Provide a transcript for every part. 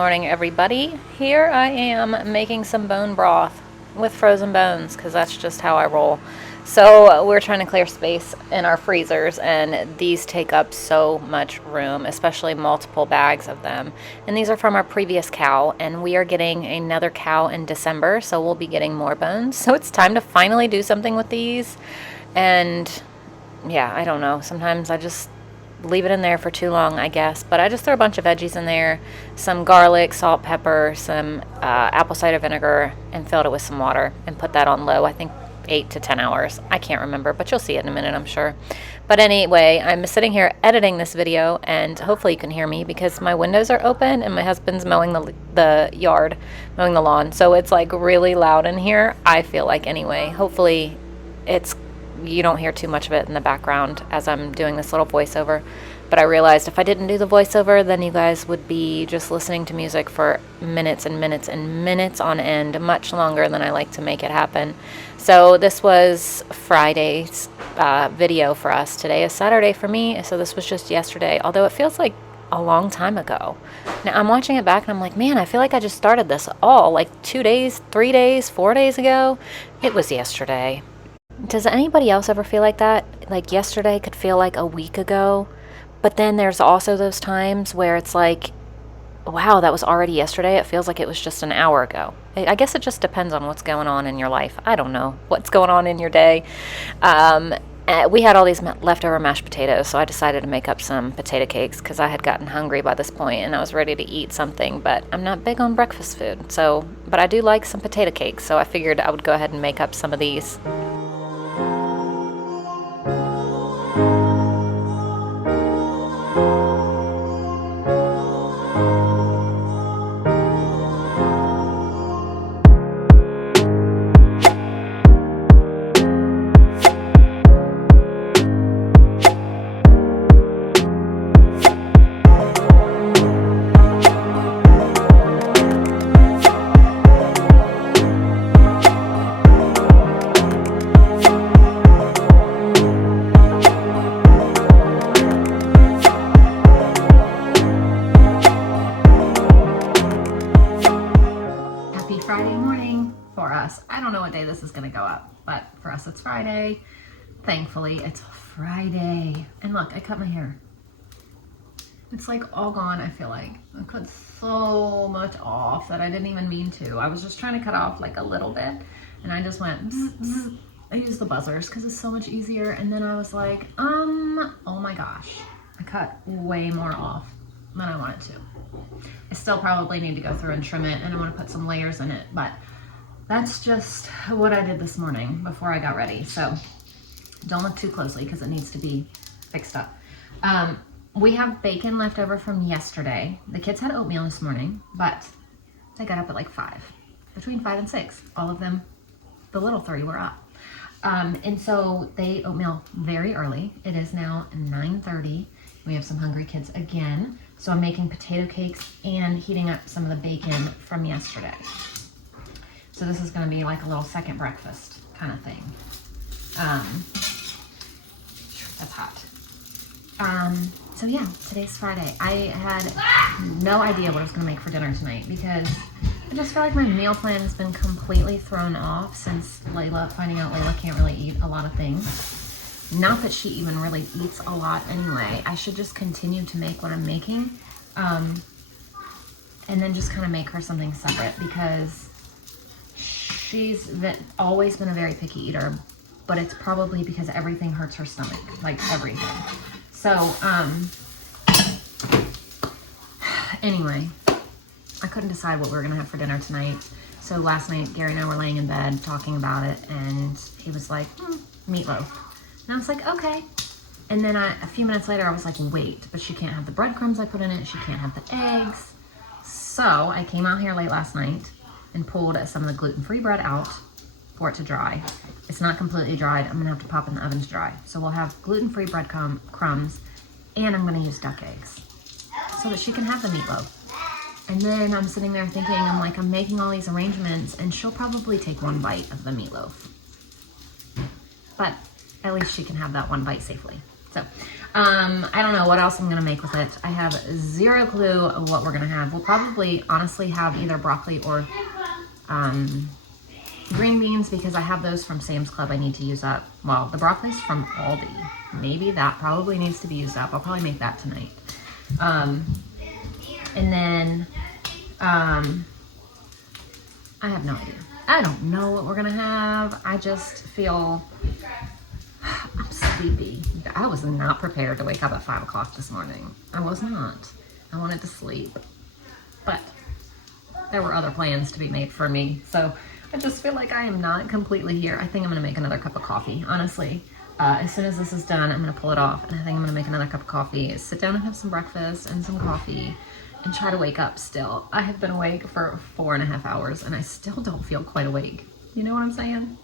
morning, everybody. Here I am making some bone broth with frozen bones because that's just how I roll. So we're trying to clear space in our freezers, and these take up so much room, especially multiple bags of them. And these are from our previous cow, and we are getting another cow in December, so we'll be getting more bones. So it's time to finally do something with these. And yeah, I don't know. Sometimes I just leave it in there for too long, I guess. But I just throw a bunch of veggies in there, some garlic, salt, pepper, some apple cider vinegar, and filled it with some water and put that on low. I think 8 to 10 hours. I can't remember, but you'll see it in a minute, I'm sure. But anyway, I'm sitting here editing this video, and hopefully you can hear me because my windows are open and my husband's mowing the yard, mowing the lawn. So it's like really loud in here, I feel like, anyway. Hopefully you don't hear too much of it in the background as I'm doing this little voiceover. But I realized if I didn't do the voiceover, then you guys would be just listening to music for minutes and minutes and minutes on end, much longer than I like to make it happen. So this was Friday's video for us. Today is Saturday for me, so this was just yesterday, although it feels like a long time ago. Now I'm watching it back and I'm like, man, I feel like I just started this all like 2 days, 3 days, 4 days ago. It was yesterday. Does anybody else ever feel like that? Like yesterday could feel like a week ago, but then there's also those times where it's like, wow, that was already yesterday. It feels like it was just an hour ago. I guess it just depends on what's going on in your life. I don't know what's going on in your day. We had all these leftover mashed potatoes, so I decided to make up some potato cakes because I had gotten hungry by this point and I was ready to eat something, but I'm not big on breakfast food. But I do like some potato cakes, so I figured I would go ahead and make up some of these. Friday morning for us. I don't know what day this is going to go up, but for us it's Friday. Thankfully, it's Friday. And look, I cut my hair. It's like all gone, I feel like. I cut so much off that I didn't even mean to. I was just trying to cut off like a little bit, and I just went bzz, bzz. I used the buzzers because it's so much easier, and then I was like, oh my gosh, I cut way more off than I wanted to. I still probably need to go through and trim it, and I want to put some layers in it, but that's just what I did this morning before I got ready. So don't look too closely because it needs to be fixed up. We have bacon left over from yesterday. The kids had oatmeal this morning, but they got up at like 5, between 5 and 6. All of them, the little 3 were up. And so they ate oatmeal very early. It is now 9:30. We have some hungry kids again. So I'm making potato cakes and heating up some of the bacon from yesterday. So this is going to be like a little second breakfast kind of thing. That's hot. So yeah, today's Friday. I had no idea what I was going to make for dinner tonight because I just feel like my meal plan has been completely thrown off since finding out Layla can't really eat a lot of things. Not that she even really eats a lot anyway. I should just continue to make what I'm making, and then just kind of make her something separate because she's always been a very picky eater, but it's probably because everything hurts her stomach, like everything. So, anyway, I couldn't decide what we were going to have for dinner tonight. So last night, Gary and I were laying in bed talking about it, and he was like, meatloaf. And I was like, okay. And then a few minutes later, I was like, wait, but she can't have the breadcrumbs I put in it. She can't have the eggs. So I came out here late last night and pulled some of the gluten-free bread out for it to dry. It's not completely dried. I'm gonna have to pop in the oven to dry. So we'll have gluten-free bread crumbs, and I'm gonna use duck eggs so that she can have the meatloaf. And then I'm sitting there thinking, I'm making all these arrangements, and she'll probably take one bite of the meatloaf. But at least she can have that one bite safely. So I don't know what else I'm gonna make with it. I have zero clue of what we're gonna have. We'll probably honestly have either broccoli or green beans because I have those from Sam's Club I need to use up. Well, the broccoli's from Aldi. Maybe that probably needs to be used up. I'll probably make that tonight. And then, I have no idea. I don't know what we're gonna have. I just feel, I'm sleepy. I was not prepared to wake up at 5 o'clock this morning. I was not. I wanted to sleep. But there were other plans to be made for me. So I just feel like I am not completely here. I think I'm gonna make another cup of coffee, honestly. As soon as this is done, I'm gonna pull it off and I think I'm gonna make another cup of coffee, sit down and have some breakfast and some coffee and try to wake up still. I have been awake for 4.5 hours and I still don't feel quite awake. You know what I'm saying?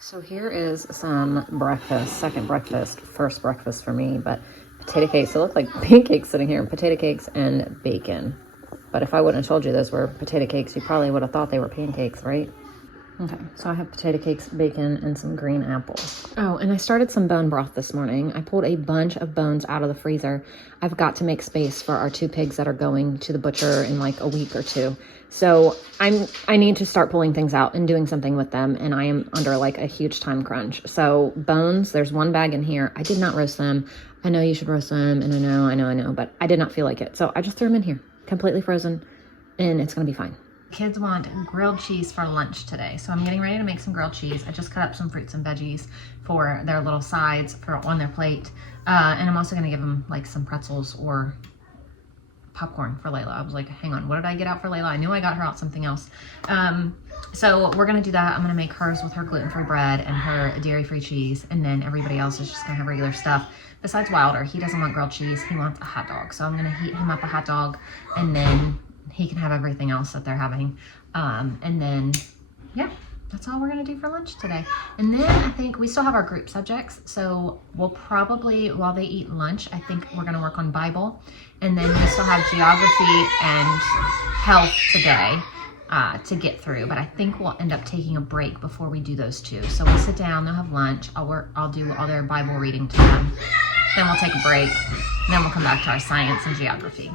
So here is some breakfast, second breakfast, first breakfast for me, but potato cakes. They look like pancakes sitting here, potato cakes and bacon. But if I wouldn't have told you those were potato cakes, you probably would have thought they were pancakes, right? Okay, so I have potato cakes, bacon, and some green apples. Oh, and I started some bone broth this morning. I pulled a bunch of bones out of the freezer. I've got to make space for our 2 pigs that are going to the butcher in like a week or 2. So I need to start pulling things out and doing something with them, and I am under like a huge time crunch. So bones, there's 1 bag in here. I did not roast them. I know you should roast them, and I know, but I did not feel like it. So I just threw them in here, completely frozen, and it's gonna be fine. Kids want grilled cheese for lunch today, so I'm getting ready to make some grilled cheese. I just cut up some fruits and veggies for their little sides on their plate, and I'm also going to give them like some pretzels or popcorn for Layla. I was like, hang on, what did I get out for Layla? I knew I got her out something else. So we're going to do that. I'm going to make hers with her gluten-free bread and her dairy-free cheese, and then everybody else is just going to have regular stuff. Besides Wilder, he doesn't want grilled cheese. He wants a hot dog, so I'm going to heat him up a hot dog, and then he can have everything else that they're having. And then, yeah, that's all we're gonna do for lunch today. And then I think we still have our group subjects. So we'll probably, while they eat lunch, I think we're gonna work on Bible. And then we still have geography and health today to get through. But I think we'll end up taking a break before we do those 2. So we'll sit down, they'll have lunch. I'll do all their Bible reading to them. Then we'll take a break. And then we'll come back to our science and geography.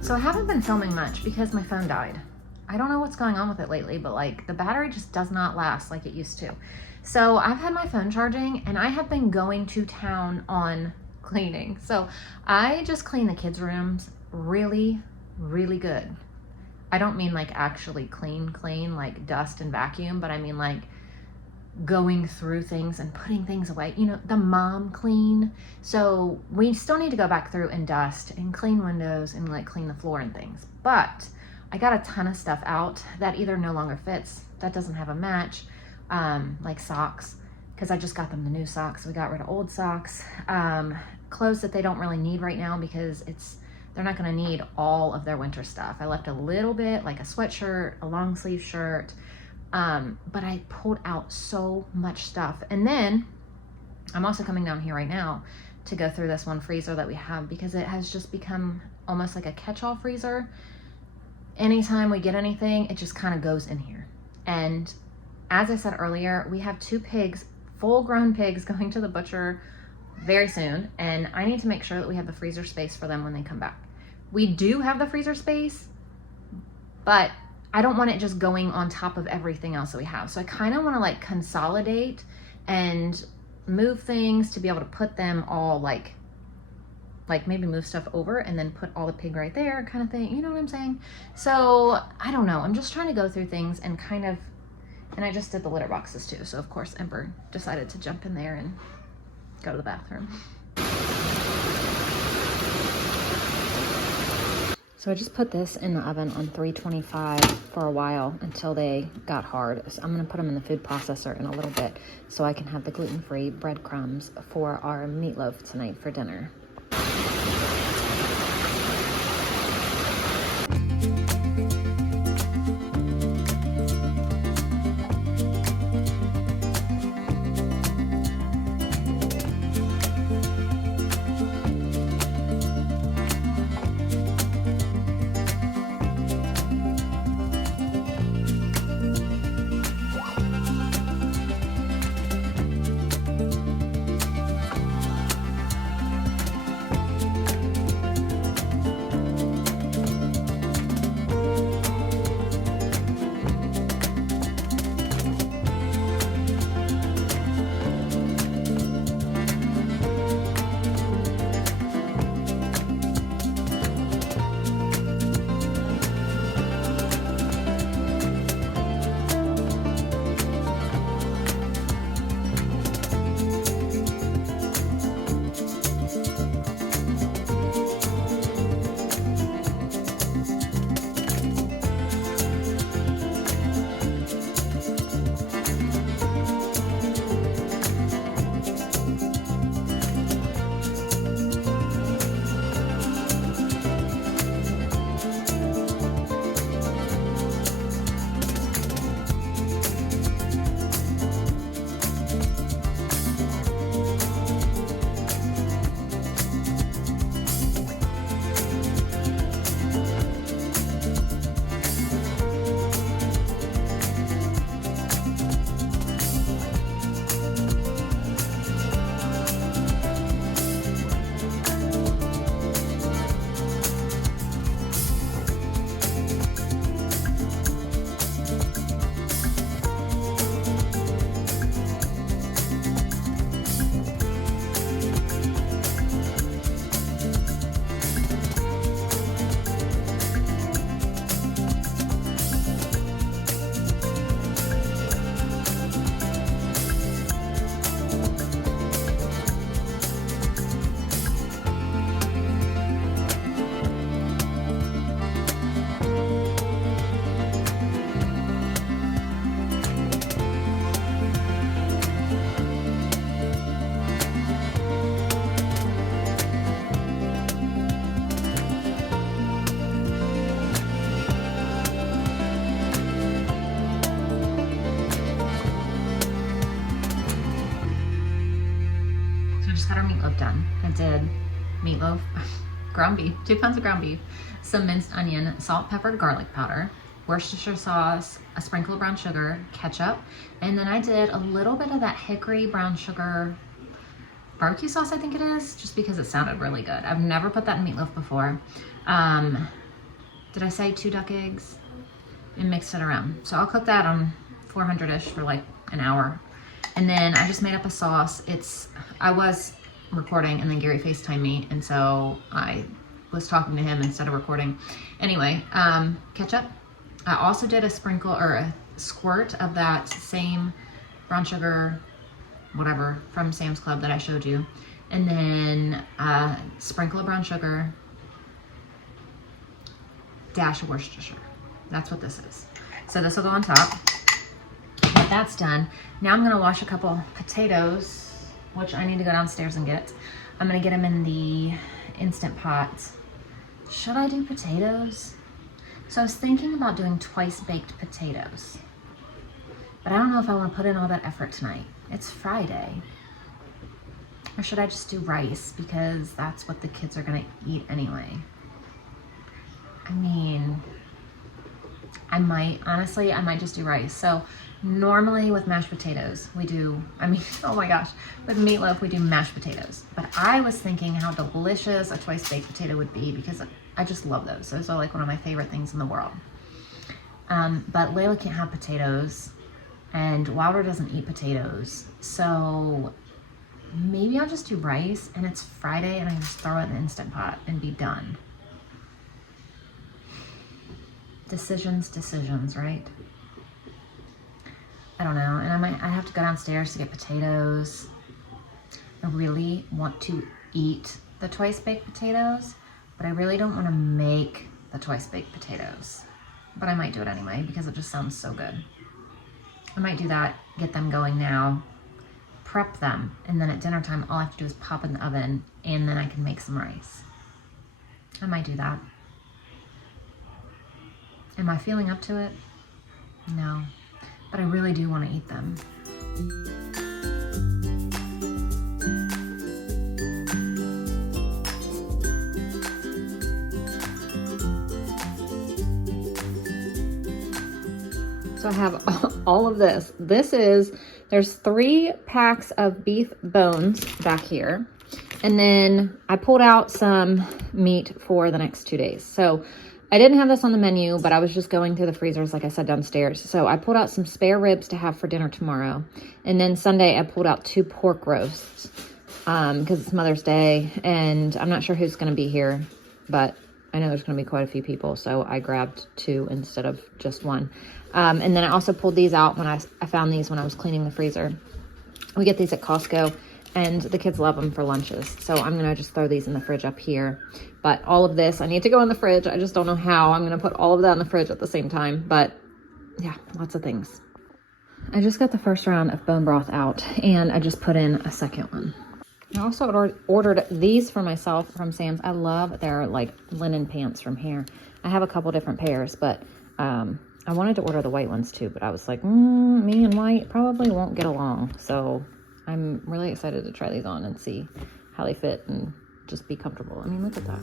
So I haven't been filming much because my phone died. I don't know what's going on with it lately, but like the battery just does not last like it used to. So I've had my phone charging and I have been going to town on cleaning. So I just clean the kids' rooms really, really good. I don't mean like actually clean, like dust and vacuum, but I mean like going through things and putting things away, you know, the mom clean. So we still need to go back through and dust and clean windows and like clean the floor and things. But I got a ton of stuff out that either no longer fits, that doesn't have a match, like socks, because I just got them the new socks. We got rid of old socks, clothes that they don't really need right now because they're not going to need all of their winter stuff. I left a little bit, like a sweatshirt, a long sleeve shirt, but I pulled out so much stuff. And then I'm also coming down here right now to go through this one freezer that we have because it has just become almost like a catch-all freezer. Anytime we get anything, it just kind of goes in here. And as I said earlier, we have 2 pigs, full-grown pigs, going to the butcher very soon, and I need to make sure that we have the freezer space for them when they come back. We do have the freezer space, but I don't want it just going on top of everything else that we have. So I kind of want to like consolidate and move things to be able to put them all like maybe move stuff over and then put all the pig right there kind of thing. You know what I'm saying? So I don't know. I'm just trying to go through things and and I just did the litter boxes too. So of course Ember decided to jump in there and go to the bathroom. So I just put this in the oven on 325 for a while until they got hard. So I'm gonna put them in the food processor in a little bit so I can have the gluten-free breadcrumbs for our meatloaf tonight for dinner. just got our meatloaf done. I did meatloaf, ground beef, 2 pounds of ground beef, some minced onion, salt, pepper, garlic powder, Worcestershire sauce, a sprinkle of brown sugar, ketchup, and then I did a little bit of that hickory brown sugar barbecue sauce, I think it is, just because it sounded really good. I've never put that in meatloaf before. Did I say 2 duck eggs? And mixed it around. So I'll cook that on 400-ish for like an hour. And then I just made up a sauce. I was recording and then Gary FaceTimed me, and so I was talking to him instead of recording. Anyway, ketchup. I also did a sprinkle or a squirt of that same brown sugar, whatever, from Sam's Club that I showed you. And then sprinkle of brown sugar, dash of Worcestershire. That's what this is. So this will go on top. But that's done. Now I'm gonna wash a couple potatoes, which I need to go downstairs and get. I'm gonna get them in the Instant Pot. Should I do potatoes? So I was thinking about doing twice baked potatoes, but I don't know if I wanna put in all that effort tonight. It's Friday. Or should I just do rice because that's what the kids are gonna eat anyway? I mean, I might just do rice. So normally with mashed potatoes, oh my gosh, with meatloaf, we do mashed potatoes. But I was thinking how delicious a twice baked potato would be because I just love those. Those are like one of my favorite things in the world. But Layla can't have potatoes and Wilder doesn't eat potatoes. So maybe I'll just do rice, and it's Friday and I can just throw it in the Instant Pot and be done. Decisions, right? I don't know. And I have to go downstairs to get potatoes. I really want to eat the twice baked potatoes, but I really don't want to make the twice baked potatoes. But I might do it anyway because it just sounds so good. I might do that, get them going now, prep them, and then at dinner time all I have to do is pop in the oven and then I can make some rice. I might do that. Am I feeling up to it? No, but I really do want to eat them. So I have all of this. There's 3 packs of beef bones back here. And then I pulled out some meat for the next 2 days. So I didn't have this on the menu, but I was just going through the freezers, like I said, downstairs. So I pulled out some spare ribs to have for dinner tomorrow. And then Sunday, I pulled out 2 pork roasts because it's Mother's Day. And I'm not sure who's going to be here, but I know there's going to be quite a few people. So I grabbed 2 instead of just 1. And then I also pulled these out when I found these when I was cleaning the freezer. We get these at Costco. And the kids love them for lunches. So I'm going to just throw these in the fridge up here. But all of this, I need to go in the fridge. I just don't know how. I'm going to put all of that in the fridge at the same time. But yeah, lots of things. I just got the first round of bone broth out. And I just put in a second one. I also ordered these for myself from Sam's. I love their like linen pants from here. I have a couple different pairs. But I wanted to order the white ones too. But I was like, me and white probably won't get along. So I'm really excited to try these on and see how they fit and just be comfortable. I mean, look at that.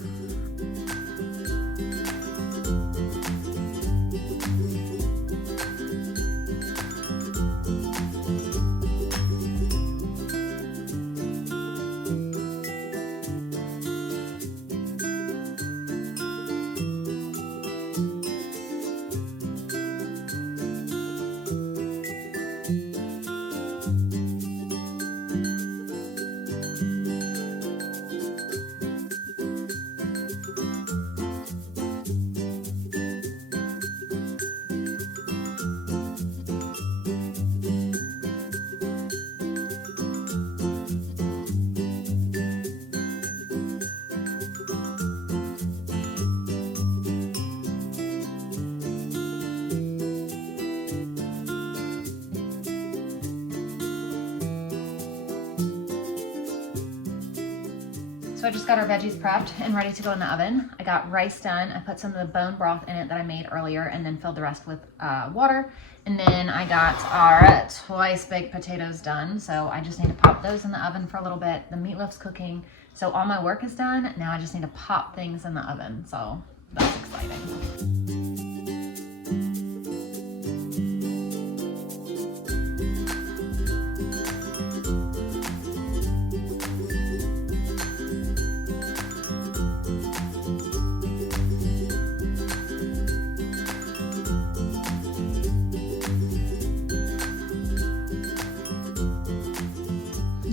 So I just got our veggies prepped and ready to go in the oven. I got rice done. I put some of the bone broth in it that I made earlier and then filled the rest with water. And then I got our twice baked potatoes done. So I just need to pop those in the oven for a little bit. The meatloaf's cooking. So all my work is done. Now I just need to pop things in the oven. So that's exciting.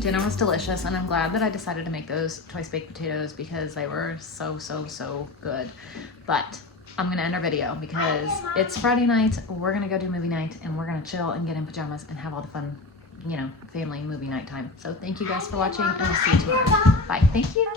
Dinner was delicious, and I'm glad that I decided to make those twice baked potatoes because they were so good. But I'm gonna end our video because it's Friday night. We're gonna go do movie night, and we're gonna chill and get in pajamas and have all the fun, you know, family movie night time. So thank you guys for watching, and we'll see you tomorrow. Bye. Thank you.